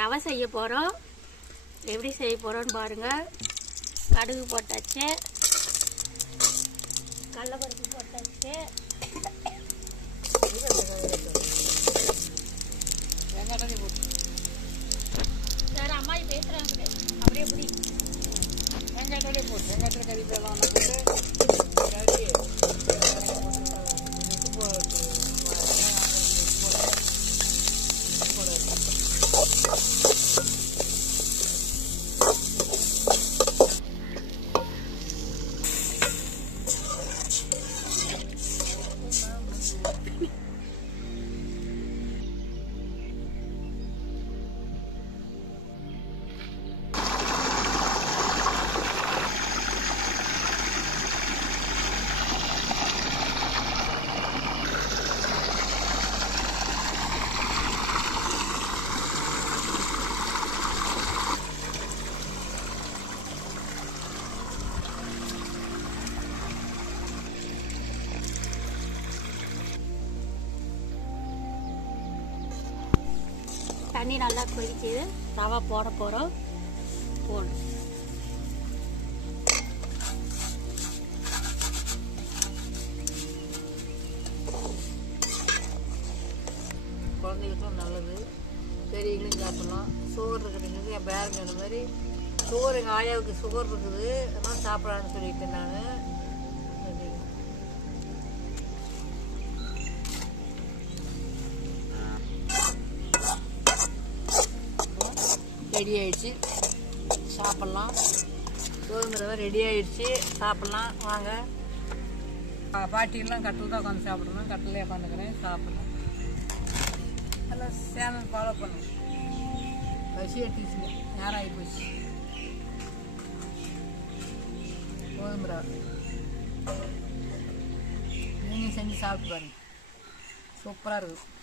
ரவை செய்ய போகிறோம். எப்படி செய்ய போகிறோன்னு பாருங்கள். கடுகு போட்டாச்சு, கடலைப்பருப்பு போட்டாச்சு, சார் அம்மாயி பேசுகிறாங்க அப்படியே புரி வெங்காயத்தோடய போட்டு வெங்காயத்தில் கறிப்பெல்லாம் போட்டு கறி தண்ணி நல்லா கொதிக்குது. ரவை போட போகிறோம். போடும் குழந்தைகளுக்கும் நல்லது, பெரியவங்களும் சாப்பிட்லாம். சுகர் இருக்குதுங்கிறது என் பேரன் சொன்ன மாதிரி சுகர் எங்கள் ஆயாவுக்கு சுகர் இருக்குது, அதெல்லாம் சாப்பிட்லான்னு சொல்லிட்டேன் நான். ரெடி ஆகிடுச்சு, சாப்பிட்லாம். கோதுமை ரவை ரெடி ஆகிடுச்சு, சாப்பிட்லாம் வாங்க. பாட்டிலாம் கட்டில் தான் உட்காந்து சாப்பிடணும், கட்டிலே உட்காந்துக்கிறேன், சாப்பிட்லாம். நல்லா சேனல் ஃபாலோ பண்ணுங்க. பசி எடுத்துச்சுங்க, நேரம் ஆகி போச்சு. கோதுமை ரவை நீங்கள் செஞ்சு சாப்பிட்டு பாருங்க, சூப்பராக இருக்கும்.